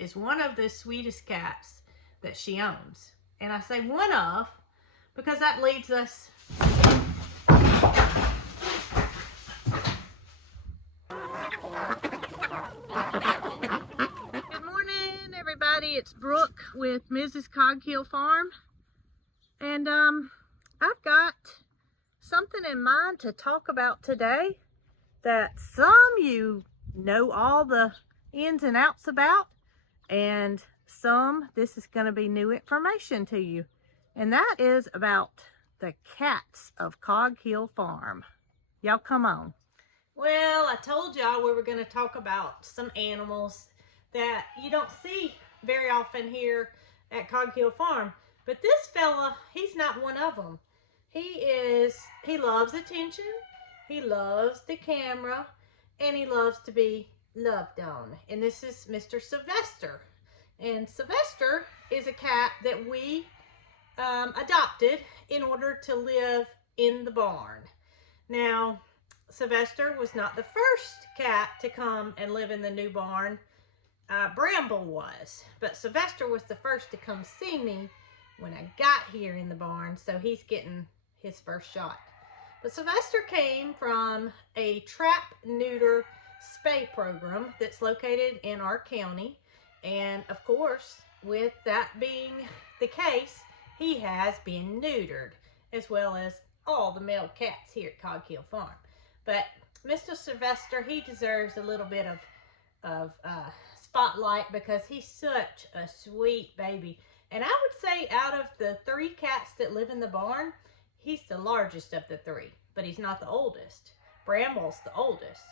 is one of the sweetest cats that she owns. And I say one of because that leads us Good morning, everybody. It's Brooke with Mrs. Cog Hill Farm. And I've got something in mind to talk about today that some you know all the ins and outs about, and some this is going to be new information to you. And that is about the cats of Cog Hill Farm. Y'all come on. Well, I told y'all we were going to talk about some animals that you don't see very often here at Cog Hill Farm. But this fella, he's not one of them. He loves attention, he loves the camera, and he loves to be loved on. And this is Mr. Sylvester. And Sylvester is a cat that we adopted in order to live in the barn. Now, Sylvester was not the first cat to come and live in the new barn. Bramble was, but Sylvester was the first to come see me when I got here in the barn, so he's getting his first shot. But Sylvester came from a trap, neuter, spay program that's located in our county, and of course, with that being the case, he has been neutered, as well as all the male cats here at Cog Hill Farm. But Mr. Sylvester, he deserves a little bit of spotlight because he's such a sweet baby. And I would say out of the 3 cats that live in the barn, he's the largest of the 3, but he's not the oldest. Bramble's the oldest.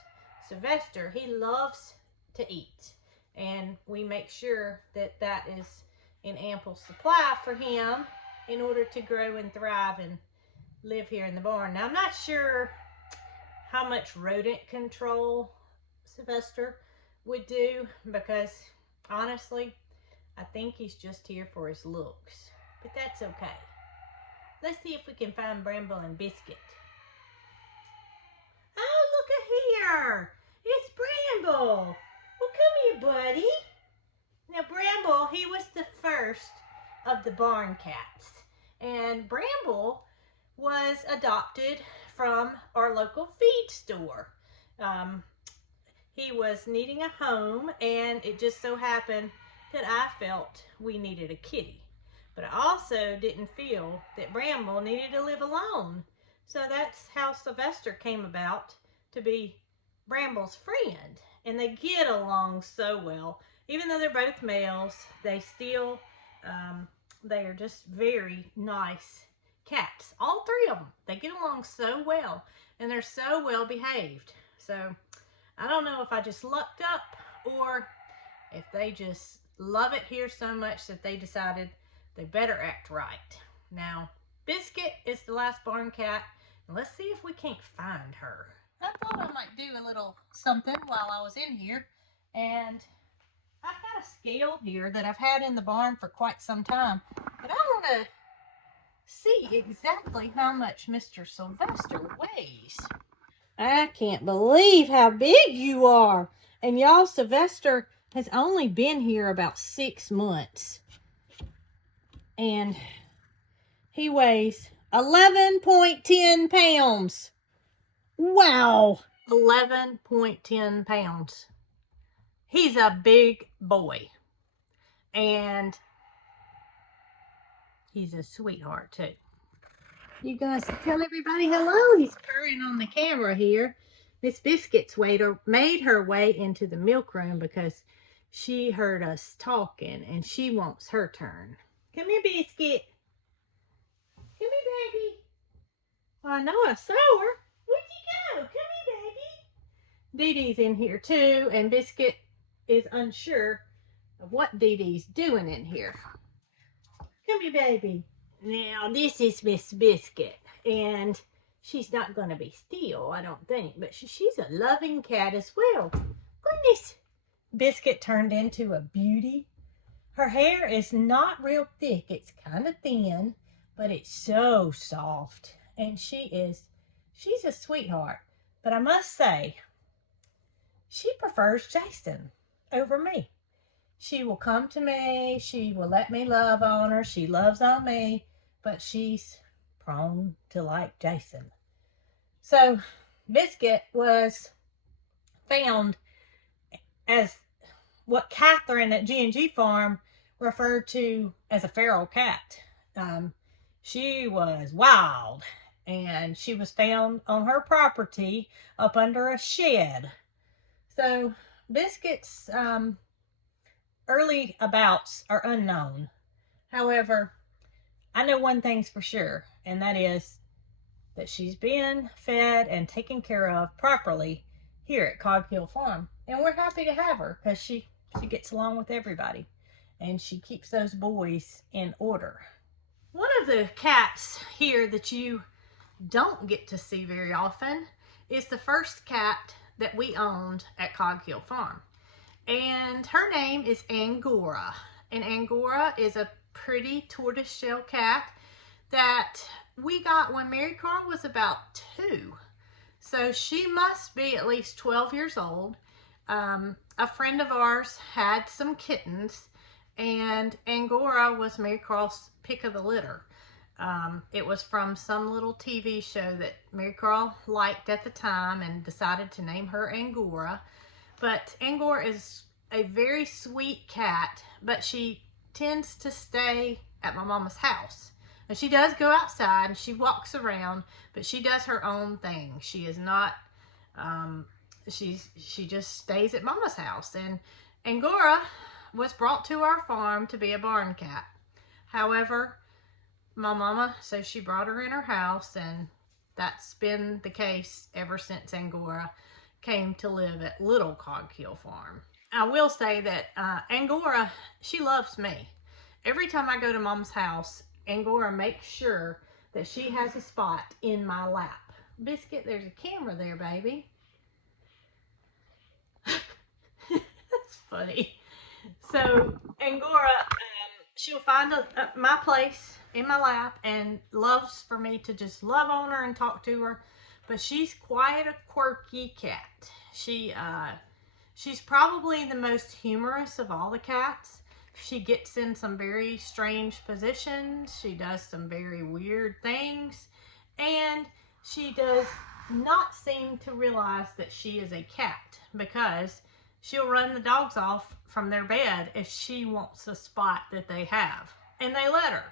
Sylvester, he loves to eat, and we make sure that that is in ample supply for him in order to grow and thrive and live here in the barn. Now, I'm not sure how much rodent control Sylvester would do because, honestly, I think he's just here for his looks, but that's okay. Let's see if we can find Bramble and Biscuit. Oh, look at here. It's Bramble. Well, come here, buddy. Now, Bramble, he was the first of the barn cats. And Bramble was adopted from our local feed store. He was needing a home, and it just so happened that I felt we needed a kitty. But I also didn't feel that Bramble needed to live alone. So that's how Sylvester came about to be Bramble's friend. And they get along so well. Even though they're both males, they still, they are just very nice cats. All 3 of them. They get along so well. And they're so well behaved. So I don't know if I just lucked up or if they just love it here so much that they decided they better act right. Now, Biscuit is the last barn cat. And let's see if we can't find her. I thought I might do a little something while I was in here. And I've got a scale here that I've had in the barn for quite some time. But I want to see exactly how much Mr. Sylvester weighs. I can't believe how big you are. And y'all, Sylvester has only been here about 6 months. And he weighs 11.10 pounds. Wow. 11.10 pounds. He's a big boy. And he's a sweetheart too. You guys tell everybody hello. He's purring on the camera here. Miss Biscuit's made her way into the milk room because she heard us talking and she wants her turn. Come here, Biscuit. Come here, baby. Well, I know I saw her. Where'd you go? Come here, baby. Dee Dee's in here too, and Biscuit is unsure of what Dee Dee's doing in here. Come here, baby. Now, this is Miss Biscuit, and she's not going to be still, I don't think, but she's a loving cat as well. Goodness. Biscuit turned into a beauty. Her hair is not real thick. It's kind of thin, but it's so soft, and she's a sweetheart. But I must say, she prefers Jason over me. She will come to me. She will let me love on her. She loves on me, but she's prone to like Jason. So Biscuit was found as what Catherine at G&G Farm referred to as a feral cat. She was wild, and she was found on her property up under a shed. So Biscuit's early abouts are unknown. However, I know one thing's for sure, and that is that she's been fed and taken care of properly here at Cog Hill Farm. And we're happy to have her because she gets along with everybody, and she keeps those boys in order. One of the cats here that you don't get to see very often is the first cat that we owned at Cog Hill Farm. And her name is Angora. And Angora is a pretty tortoiseshell cat that we got when Marycarl was about 2. So she must be at least 12 years old. A friend of ours had some kittens, and Angora was Marycarl's pick of the litter. It was from some little TV show that Marycarl liked at the time and decided to name her Angora. But Angora is a very sweet cat, but she tends to stay at my mama's house. And she does go outside and she walks around, but she does her own thing. She is not, she just stays at mama's house. And Angora was brought to our farm to be a barn cat. However, my mama says she brought her in her house, and that's been the case ever since Angora came to live at Little Cog Hill Farm. I will say that Angora, she loves me. Every time I go to Mom's house, Angora makes sure that she has a spot in my lap. Biscuit, there's a camera there, baby. That's funny. So Angora, she'll find my place in my lap and loves for me to just love on her and talk to her. But she's quite a quirky cat. She's probably the most humorous of all the cats. She gets in some very strange positions. She does some very weird things. And she does not seem to realize that she is a cat, because she'll run the dogs off from their bed if she wants a spot that they have. And they let her.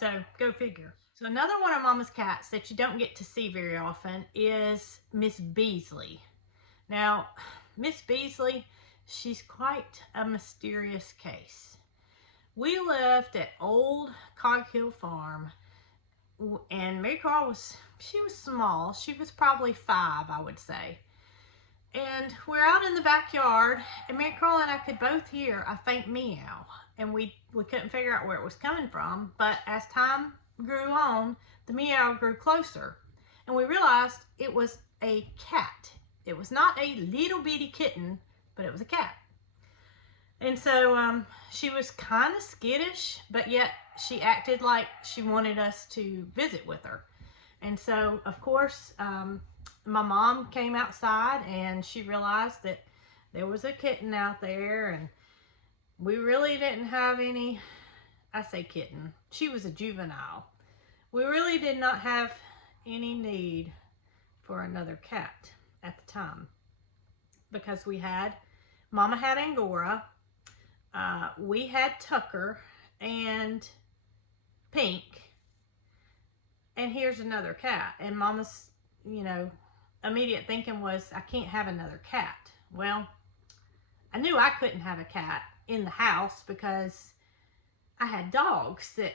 So go figure. So another one of Mama's cats that you don't get to see very often is Miss Beasley. Now, Miss Beasley, she's quite a mysterious case. We lived at old Cog Hill Farm, and Marycarl was small. She was probably 5, I would say. And we're out in the backyard, and Marycarl and I could both hear a faint meow, and we couldn't figure out where it was coming from. But as time grew on, the meow grew closer, and we realized it was a cat. It was not a little bitty kitten, but it was a cat. And so she was kind of skittish, but yet she acted like she wanted us to visit with her. And so, of course, my mom came outside and she realized that there was a kitten out there, and we really didn't have any, I say kitten, she was a juvenile. We really did not have any need for another cat at the time, because Mama had Angora, we had Tucker and Pink, and here's another cat. And Mama's, immediate thinking was, I can't have another cat. Well, I knew I couldn't have a cat in the house because I had dogs that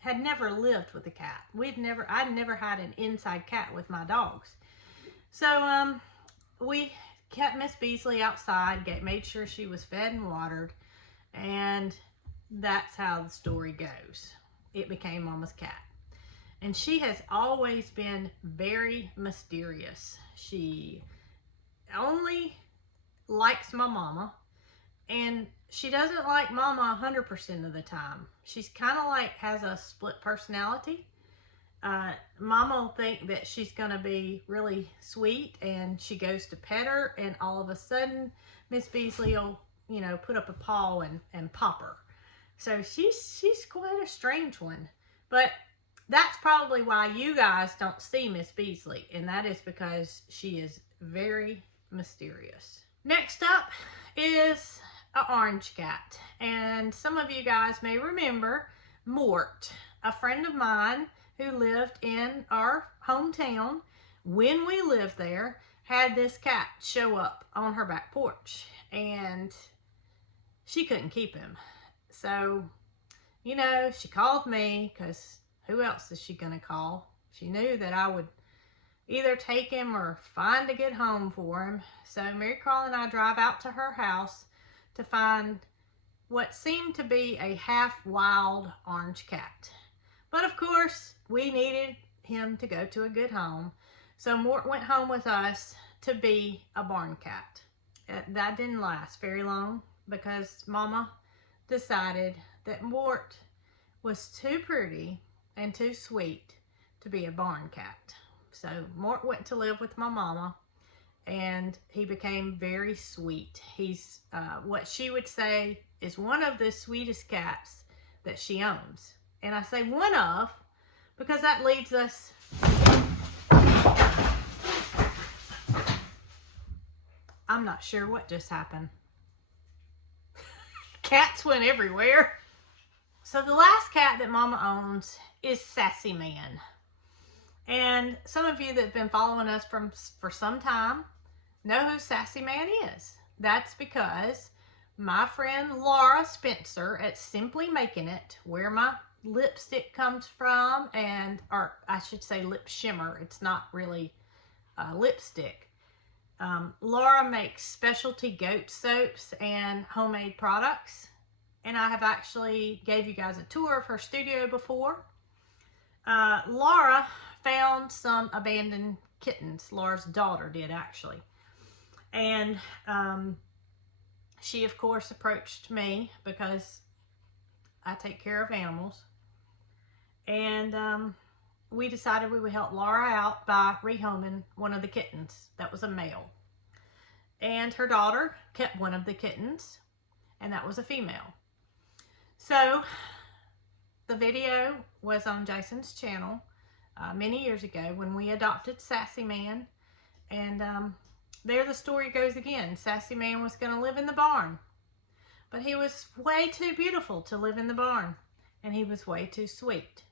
had never lived with a cat. I'd never had an inside cat with my dogs. So we kept Miss Beasley outside, made sure she was fed and watered, and that's how the story goes. It became Mama's cat. And she has always been very mysterious. She only likes my mama, and she doesn't like Mama 100% of the time. She's kind of like has a split personality. Mama will think that she's going to be really sweet, and she goes to pet her, and all of a sudden Miss Beasley will, you know, put up a paw and pop her. So she's quite a strange one. But that's probably why you guys don't see Miss Beasley, and that is because she is very mysterious. Next up is an orange cat, and some of you guys may remember Mort, a friend of mine who lived in our hometown when we lived there, had this cat show up on her back porch, and she couldn't keep him. So, you know, she called me, because who else is she gonna call? She knew that I would either take him or find a good home for him. So Marycarl and I drive out to her house to find what seemed to be a half-wild orange cat. But of course, we needed him to go to a good home. So Mort went home with us to be a barn cat. That didn't last very long because Mama decided that Mort was too pretty and too sweet to be a barn cat. So Mort went to live with my mama, and he became very sweet. He's what she would say is one of the sweetest cats that she owns. And I say one of because that leads us I'm not sure what just happened. Cats went everywhere. So the last cat that Mama owns is Sassy Man. And some of you that have been following us for some time know who Sassy Man is. That's because my friend Laura Spencer at Simply Making It, where my lipstick comes from, or I should say lip shimmer. It's not really lipstick. Laura makes specialty goat soaps and homemade products. And I have actually gave you guys a tour of her studio before. Laura found some abandoned kittens. Laura's daughter did, actually. And she, of course, approached me because I take care of animals. And we decided we would help Laura out by rehoming one of the kittens that was a male. And her daughter kept one of the kittens, and that was a female. So the video was on Jason's channel many years ago when we adopted Sassy Man. And there the story goes again. Sassy Man was going to live in the barn, but he was way too beautiful to live in the barn, and he was way too sweet.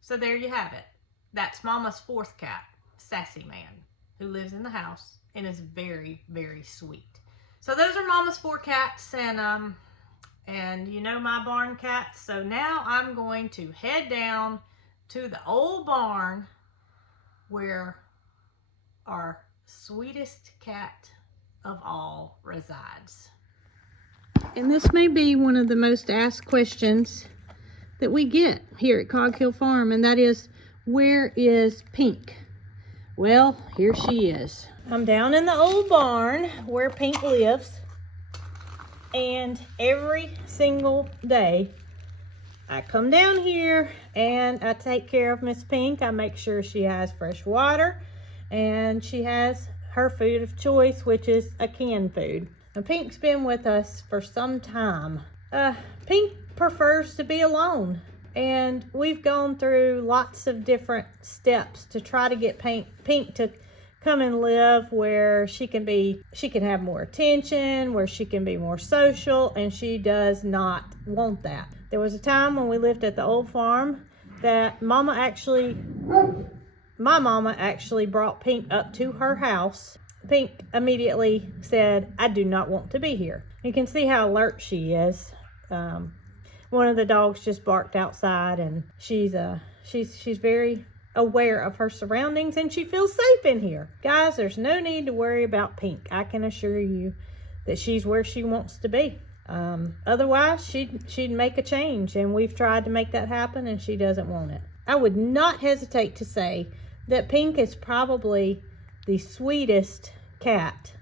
So there you have it. That's Mama's fourth cat, Sassy Man, who lives in the house and is very, very sweet. So those are Mama's 4 cats, and you know my barn cats. So now I'm going to head down to the old barn where our sweetest cat of all resides. And this may be one of the most asked questions that we get here at Cog Hill Farm, and that is, where is Pink? Well, here she is. I'm down in the old barn where Pink lives, and every single day I come down here and I take care of Miss Pink. I make sure she has fresh water and she has her food of choice, which is a canned food. Now, Pink's been with us for some time. Pink prefers to be alone, and we've gone through lots of different steps to try to get Pink to come and live where she can have more attention, where she can be more social, and she does not want that. There was a time when we lived at the old farm that my mama actually brought Pink up to her house. Pink immediately said, "I do not want to be here." You can see how alert she is. One of the dogs just barked outside, and she's very aware of her surroundings, and she feels safe in here. Guys, there's no need to worry about Pink. I can assure you that she's where she wants to be. Otherwise, she'd make a change, and we've tried to make that happen, and she doesn't want it. I would not hesitate to say that Pink is probably the sweetest cat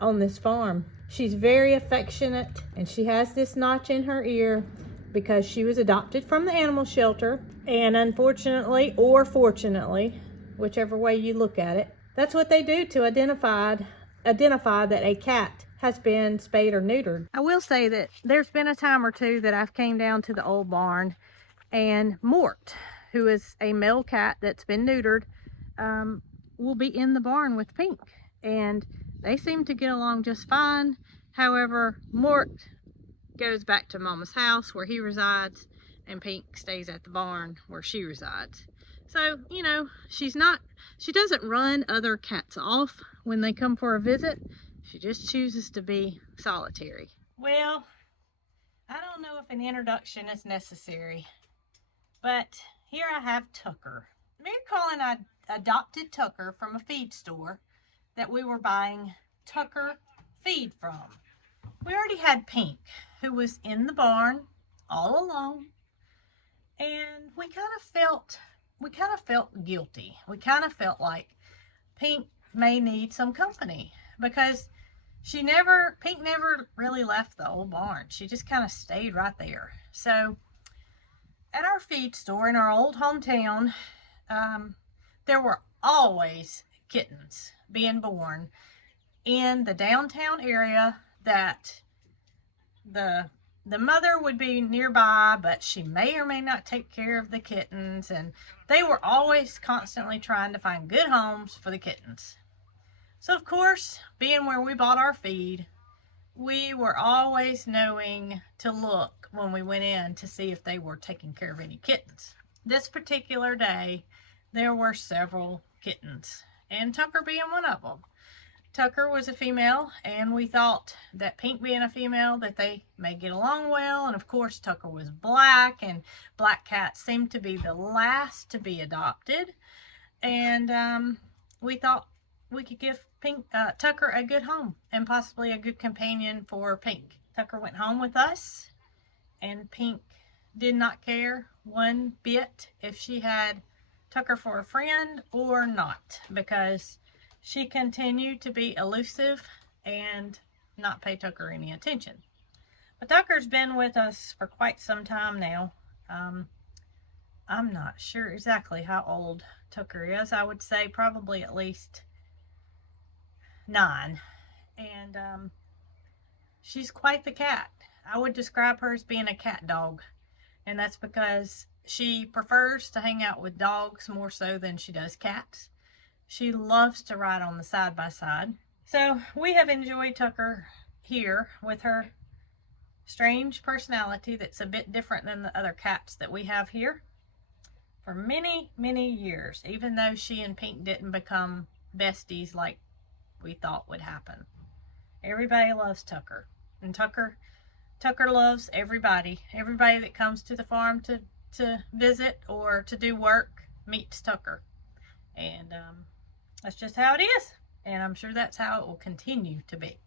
on this farm. She's very affectionate, and she has this notch in her ear because she was adopted from the animal shelter, and unfortunately, or fortunately, whichever way you look at it, that's what they do to identify that a cat has been spayed or neutered. I will say that there's been a time or two that I've came down to the old barn, and Mort, who is a male cat that's been neutered, will be in the barn with Pink, and they seem to get along just fine. However, Mort goes back to Mama's house where he resides, and Pink stays at the barn where she resides. So, you know, she doesn't run other cats off when they come for a visit. She just chooses to be solitary. Well, I don't know if an introduction is necessary, but here I have Tucker. Marycarl and I adopted Tucker from a feed store that we were buying Tucker feed from. We already had Pink, who was in the barn all alone, and we kind of felt guilty. We kind of felt like Pink may need some company, because Pink never really left the old barn. She just kind of stayed right there. So at our feed store in our old hometown, there were always kittens being born in the downtown area that the mother would be nearby, but she may or may not take care of the kittens, and they were always constantly trying to find good homes for the kittens. So of course, being where we bought our feed, we were always knowing to look when we went in to see if they were taking care of any kittens. This particular day, there were several kittens, and Tucker being one of them. Tucker was a female, and we thought that Pink being a female, that they may get along well. And of course, Tucker was black, and black cats seem to be the last to be adopted. And we thought we could give Tucker a good home and possibly a good companion for Pink. Tucker went home with us, and Pink did not care one bit if she had Tucker for a friend or not, because she continued to be elusive and not pay Tucker any attention. But Tucker's been with us for quite some time now. I'm not sure exactly how old Tucker is. I would say probably at least 9. And she's quite the cat. I would describe her as being a cat dog. And that's because she prefers to hang out with dogs more so than she does cats. She loves to ride on the side-by-side. So we have enjoyed Tucker here with her strange personality that's a bit different than the other cats that we have here for many, many years, even though she and Pink didn't become besties like we thought would happen. Everybody loves Tucker, and Tucker loves everybody. Everybody that comes to the farm to visit or to do work meets Tucker. And that's just how it is, and I'm sure that's how it will continue to be.